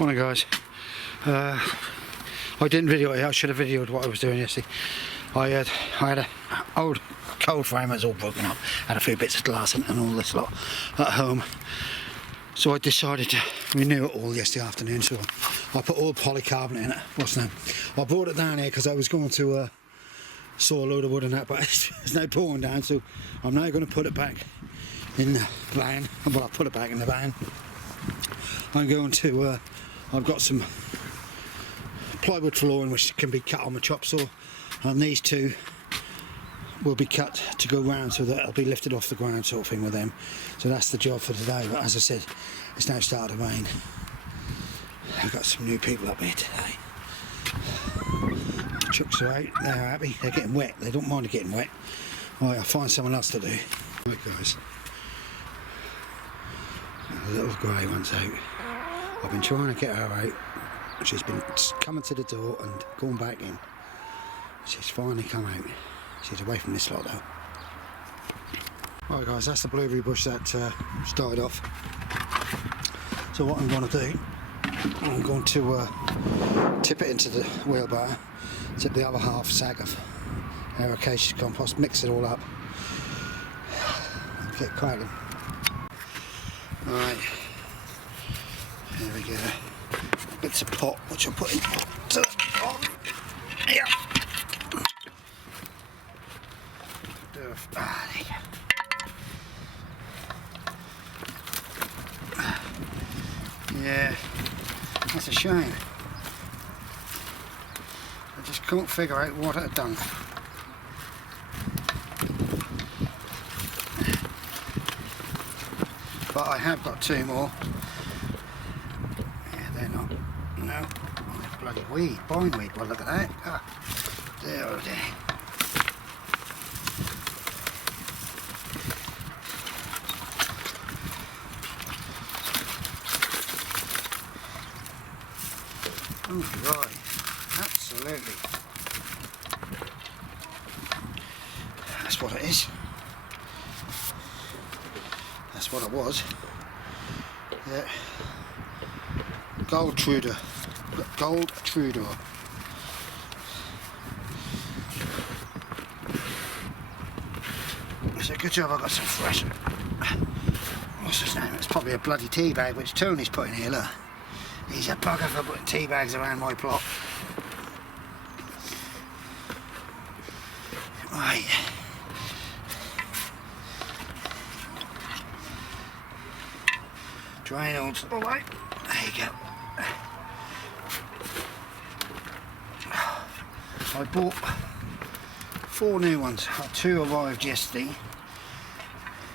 Morning guys. I didn't video it. I should have videoed what I was doing yesterday. I had an old cold frame that was all broken up, had a few bits of glass and all this lot at home, so I decided to renew it all yesterday afternoon. So I put all polycarbonate in it. What's now? I brought it down here because I was going to saw a load of wood and that, but it's now pouring down, so I'm now going to put it back in the van. Well, I put it back in the van. I'm going to I've got some plywood flooring which can be cut on the chop saw, and these two will be cut to go round so that it'll be lifted off the ground, sort of thing, with them. So that's the job for today. But as I said, it's now started to rain. I've got some new people up here today. The chucks are out, they're happy, they're getting wet, they don't mind getting wet. Right, I'll find someone else to do. Right guys, the little grey one's out. I've been trying to get her out. She's been coming to the door and going back in. She's finally come out. She's away from this lot though. Right guys, that's the blueberry bush that started off. So what I'm going to do, I'm going to tip it into the wheelbarrow, tip the other half sack of ericaceous compost, mix it all up and get cracking. Right, here we go. Bits of pot which I'll put in to the pot. Yeah. There you go. Yeah, that's a shame. I just couldn't figure out what it had done. But I have got two more. Yeah, they're not. No. Oh, bloody weed, bindweed. Well, look at that. Ah, there, oh dear. Oh, right. Absolutely. That's what it is. That's what it was. Yeah. Gold Trudeau. Gold Trudeau. It's a good job I got some fresh. What's his name? It's probably a bloody tea bag which Tony's put in here, look. He's a bugger for putting tea bags around my plot. Right. Drain all right. There you go. I bought 4 new ones. 2 arrived yesterday,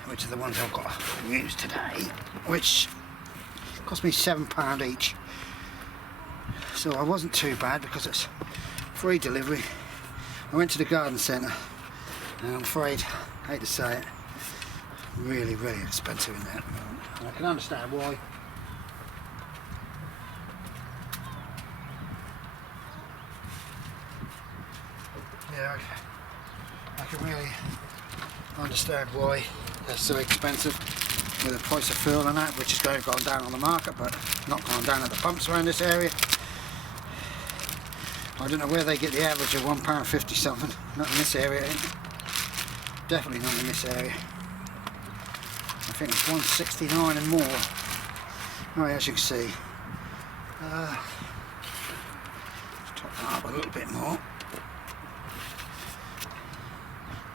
which are the ones I've got to use today, which cost me £7 each. So I wasn't too bad because it's free delivery. I went to the garden centre and I'm afraid, I hate to say it, really expensive in there at the moment. And I can understand why. Yeah, I can really understand why they're so expensive with the price of fuel and that, which is going down on the market, but not going down at the pumps around this area. I don't know where they get the average of £1.50 something. Not in this area. Definitely not in this area. I think it's £1.69 and more. Right, as you can see. Let's top that up a little bit more.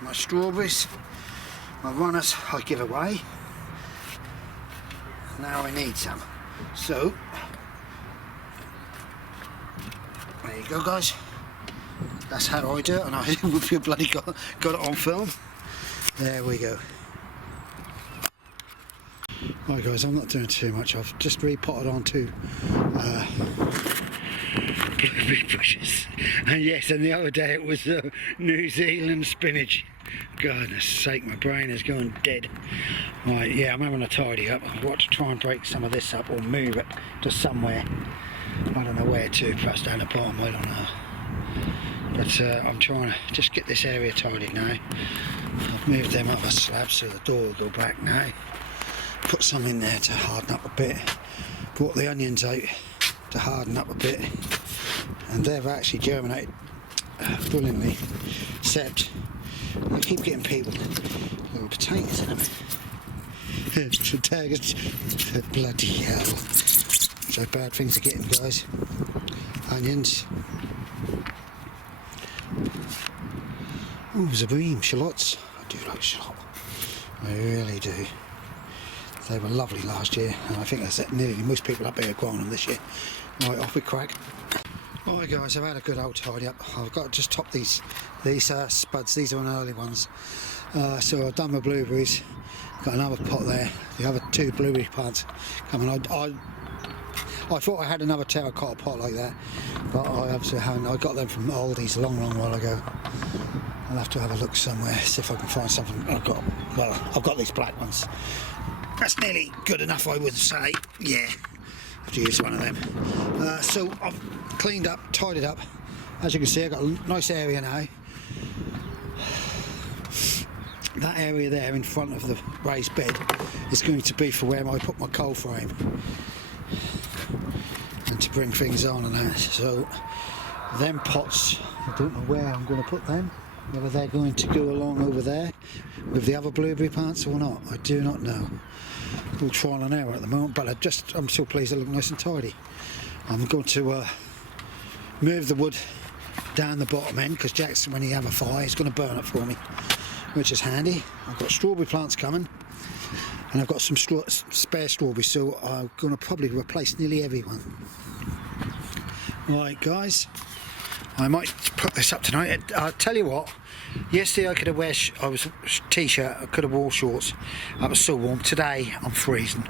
My strawberries, my runners I give away. Now I need some. So, there you go guys. That's how I do it, and I hope you bloody got it on film. There we go. Right guys, I'm not doing too much. I've just repotted onto blueberry bushes. And yes, and the other day it was New Zealand spinach. Goodness sake, my brain is going dead. Right, yeah, I'm having a tidy up. I've got to try and break some of this up or move it to somewhere. I don't know where to, perhaps down the bottom, I don't know. But I'm trying to just get this area tidy now. I've moved them up a slab so the door will go back now. Put some in there to harden up a bit. Brought the onions out to harden up a bit, and they've actually germinated brilliantly, except I keep getting people little potatoes in them. Bloody hell. So bad things to get them, guys. Onions. Ooh, zabreem, shallots. I do like shallot. I really do. They were lovely last year, and I think that's nearly most people up here have grown them this year. Right, off we crack. Alright guys, I've had a good old tidy up. I've got to just top these spuds. These are an early ones. So I've done my blueberries. Got another pot there. The other 2 blueberry plants coming. I thought I had another terracotta pot like that, but I obviously haven't. I got them from Aldi's a long while ago. I'll have to have a look somewhere, see if I can find something. I've got these black ones. That's nearly good enough, I would say. Yeah, I have to use one of them. So I've cleaned up, tidied up. As you can see, I've got a nice area now. That area there in front of the raised bed is going to be for where I put my coal frame and to bring things on and that. So them pots, I don't know where I'm going to put them, whether they're going to go along over there with the other blueberry plants or not, I do not know. All trial and error at the moment, but I'm still pleased they look nice and tidy. I'm going to move the wood down the bottom end, because Jackson, when he have a fire, he's going to burn it for me, which is handy. I've got strawberry plants coming, and I've got some spare strawberries, so I'm going to probably replace nearly everyone. Right guys, I might put this up tonight. I'll tell you what, yesterday I could have I was t-shirt, I could have wore shorts. I was so warm. Today I'm freezing.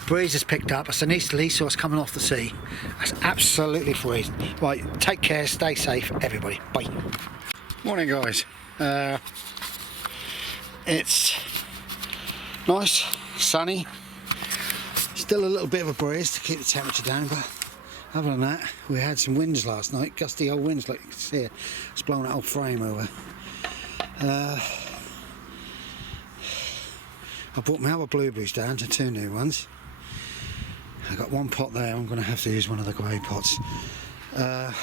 The breeze has picked up. It's an easterly, so it's coming off the sea. It's absolutely freezing. Right, take care, stay safe, everybody. Bye. Morning guys. It's nice, sunny. Still a little bit of a breeze to keep the temperature down, but other than that, we had some winds last night, gusty old winds, like you can see. It's blown that whole frame over. I brought my other blueberries down to 2 new ones. I got 1 pot there. I'm going to have to use one of the grey pots. I've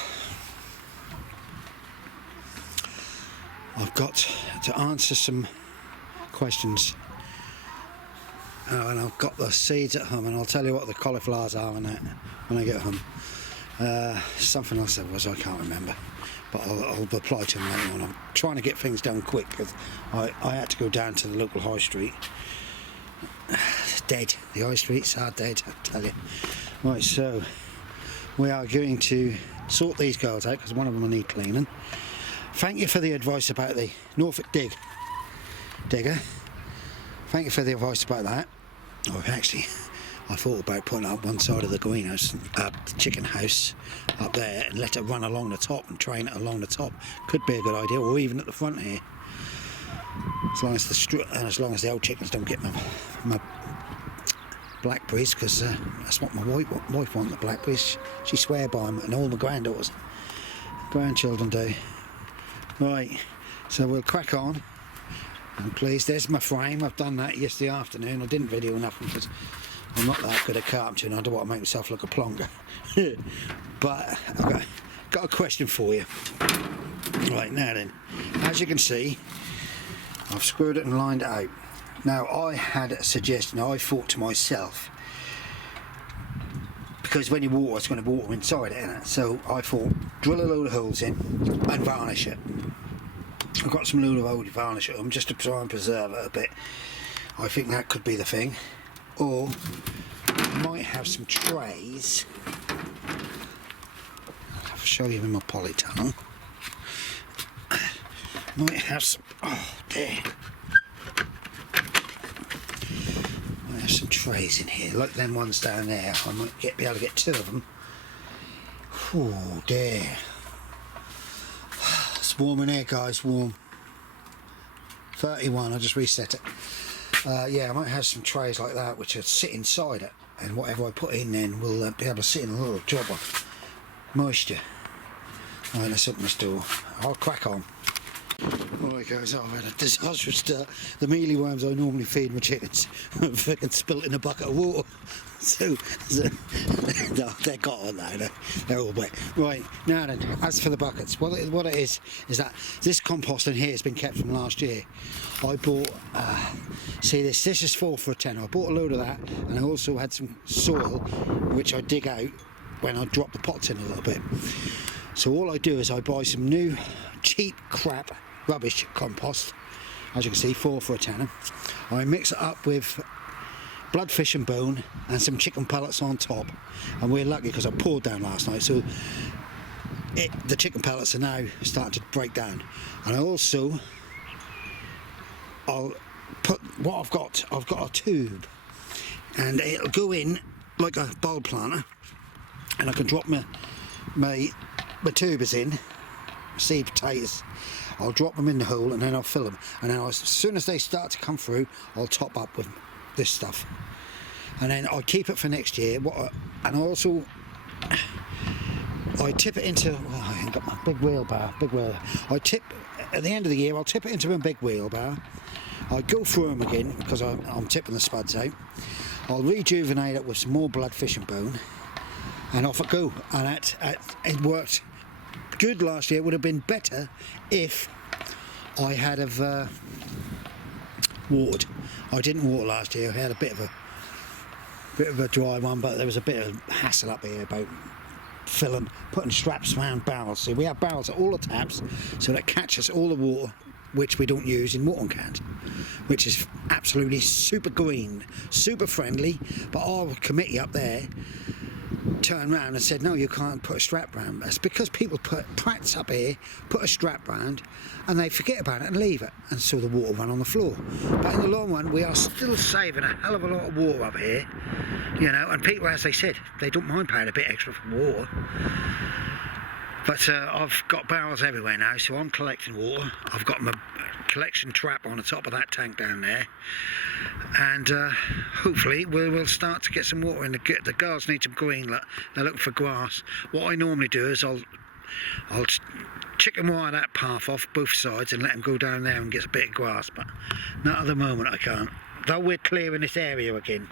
got to answer some questions. And I've got the seeds at home, and I'll tell you what the cauliflowers are and that when I get home. Something else there was, I can't remember, but I'll reply to them later on. I'm trying to get things done quick, because I had to go down to the local high street. It's dead. The high streets are dead, I tell you. Right, so we are going to sort these girls out, because one of them will need cleaning. Thank you for the advice about the Norfolk digger. Thank you for the advice about that. Oh, actually, I thought about putting up one side of the greenhouse, the chicken house up there, and let it run along the top and train it along the top. Could be a good idea, or even at the front here. As long as the old chickens don't get my blackberries, because that's what my wife wants, the blackberries. She swear by them, and all my grandchildren do. Right, so we'll crack on. And please, there's my frame. I've done that yesterday afternoon. I didn't video nothing because I'm not that good at carpentry, and I don't want to make myself look a plonker. But I've got a question for you. Right, now then, as you can see, I've screwed it and lined it out. Now, I had a suggestion. I thought to myself, because when you water, it's going to water inside it, isn't it? So I thought, drill a load of holes in and varnish it. I've got some load of old varnish at home just to try and preserve it a bit. I think that could be the thing. Or I might have some trays. I'll show you in my polytunnel. Might have some. Oh dear. Might have some trays in here, like them ones down there. I might be able to get 2 of them. Oh dear. It's warm in here, guys, warm. 31, I just reset it. Yeah, I might have some trays like that which will sit inside it, and whatever I put in then will be able to sit in a little job of moisture. Right, let's open this door. I'll crack on. Alright guys, I've had a disastrous start. The mealy worms I normally feed my chickens have fucking spilt in a bucket of water. So no, they're got on now. They're all wet. Right, now then, as for the buckets, what it is that this compost in here has been kept from last year. I bought, see this is 4 for a tenner. I bought a load of that, and I also had some soil, which I dig out when I drop the pots in a little bit. So all I do is I buy some new, cheap, crap, rubbish compost. As you can see, 4 for a tenner. I mix it up with bloodfish and bone and some chicken pellets on top, and we're lucky because I poured down last night, so the chicken pellets are now starting to break down. And I'll put what I've got a tube, and it'll go in like a bulb planter, and I can drop my tubers in, seed potatoes. I'll drop them in the hole and then I'll fill them, and then as soon as they start to come through, I'll top up with this stuff, and then I keep it for next year. And also I tip it into, well, I ain't got my big wheelbarrow. I tip at the end of the year. I'll tip it into a big wheelbarrow. I go through them again because I'm tipping the spuds out. I'll rejuvenate it with some more bloodfish and bone, and off I go. And it worked good last year. It would have been better if I had watered. I didn't water last year. I had a bit of a dry one, but there was a bit of hassle up here about putting straps around barrels. So we have barrels at all the taps, so that catches all the water which we don't use in watering cans, which is absolutely super green, super friendly. But our committee up there turned around and said, no, you can't put a strap round. That's because people put prats up here, put a strap round, and they forget about it and leave it, and so the water run on the floor. But in the long run, we are still saving a hell of a lot of water up here, you know. And people, as they said, they don't mind paying a bit extra for water. But I've got barrels everywhere now, so I'm collecting water. I've got my collection trap on the top of that tank down there, and hopefully we'll start to get some water in. The girls need some green. They're looking for grass. What I normally do is I'll chicken wire that path off both sides and let them go down there and get a bit of grass, but not at the moment. I can't, though we're clearing this area again.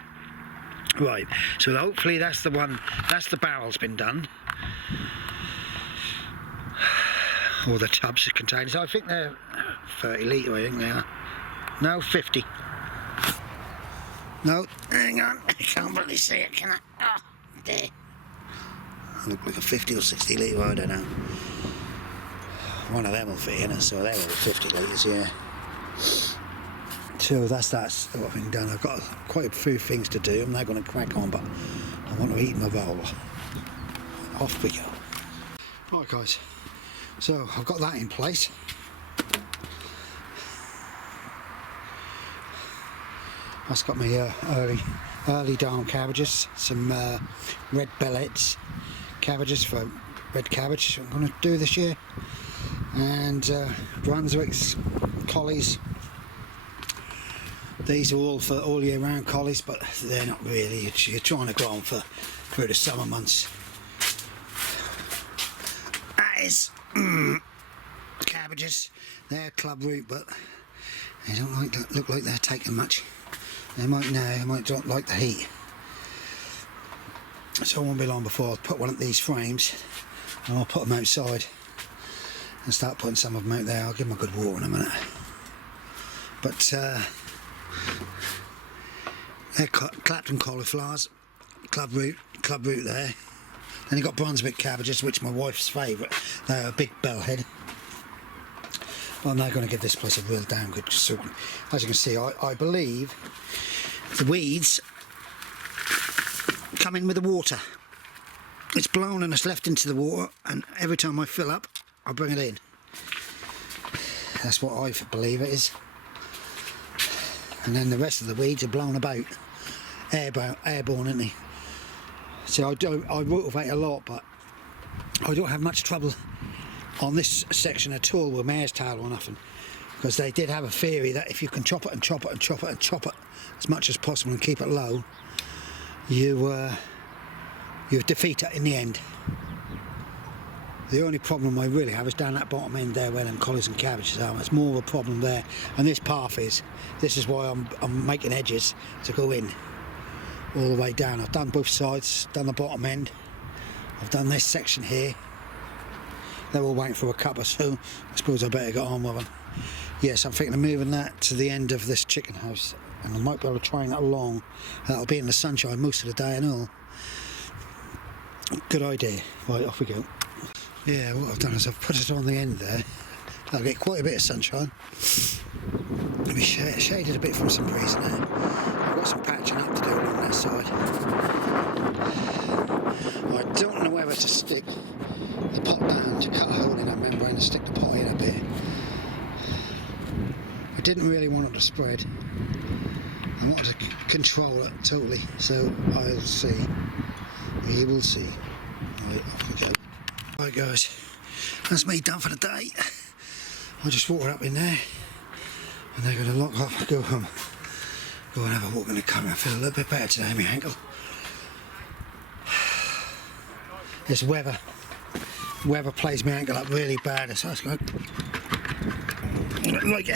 Right, so hopefully that's the one, that's the barrel's been done, or the tubs it contains. I think they're 30 litre, I think they are. No, 50. No, hang on, I can't really see it, can I? Oh, there. I look like a 50 or 60 litre, I don't know. One of them will fit in it, so they're all 50 litres, yeah. So that's what I've been done. I've got quite a few things to do. I'm now going to crack on, but I want to eat my roll. Off we go. Right, guys, so I've got that in place. That's got my early dawn cabbages, some red bellets cabbages for red cabbage I'm going to do this year, and Brunswicks, collies. These are all for all year round collies, but they're not really. You're trying to grow them for the summer months. That is cabbages. They're club root, but they don't look like they're taking much. They might not like the heat. So it won't be long before I'll put one of these frames and I'll put them outside and start putting some of them out there. I'll give them a good water in a minute. But they're Clapton cauliflowers, club root there. Then you've got Brunswick cabbages, which are my wife's favourite. They're a big bellhead. But I'm now going to give this place a real damn good soak. As you can see, I believe the weeds come in with the water. It's blown and it's left into the water, and every time I fill up, I bring it in. That's what I believe it is. And then the rest of the weeds are blown about, airborne, isn't they? So I rotivate a lot, but I don't have much trouble on this section at all with mare's tail or nothing, because they did have a theory that if you can chop it and chop it and chop it and chop it as much as possible and keep it low, you defeat it in the end. The only problem I really have is down that bottom end there where them collies and cabbages are. It's more of a problem there, and this path is. This is why I'm making edges to go in. all the way down. I've done both sides, done the bottom end, I've done this section here. They're all waiting for a cuppa, so I suppose I better get on with them. Yes, I'm thinking of moving that to the end of this chicken house, and I might be able to train that along. That'll be in the sunshine most of the day and all. Good idea. Right, off we go. Yeah, what I've done is I've put it on the end there. I'll get quite a bit of sunshine. It'll be shaded a bit from some breeze in there. I've got some patching up to do along that side. I don't know whether to stick the pot down to cut a hole in that membrane and stick the pot in a bit. I didn't really want it to spread. I wanted to control it totally, so I'll see. We will see. Right, off we go. Right guys, that's me done for the day. I'll just walk up in there and they're going to lock off and go home. Go and have a walk in the camera. I feel a little bit better today, my ankle. This weather plays my ankle up really bad. So it's like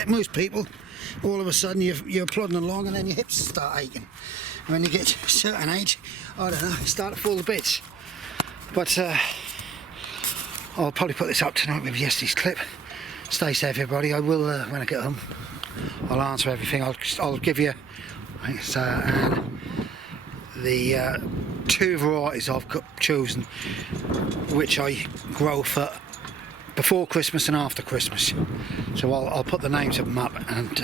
most people, all of a sudden you're plodding along and then your hips start aching. And when you get to a certain age, I don't know, start to fall to bits. But I'll probably put this up tonight with yesterday's clip. Stay safe, everybody. I will, when I get home, I'll answer everything. I'll give you, I think it's the 2 varieties I've chosen, which I grow for before Christmas and after Christmas. So I'll put the names of them up, and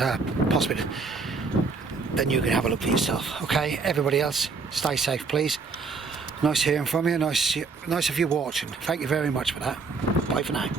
possibly then you can have a look for yourself. Okay, everybody else, stay safe, please. Nice hearing from you. Nice of you watching. Thank you very much for that. Bye for now.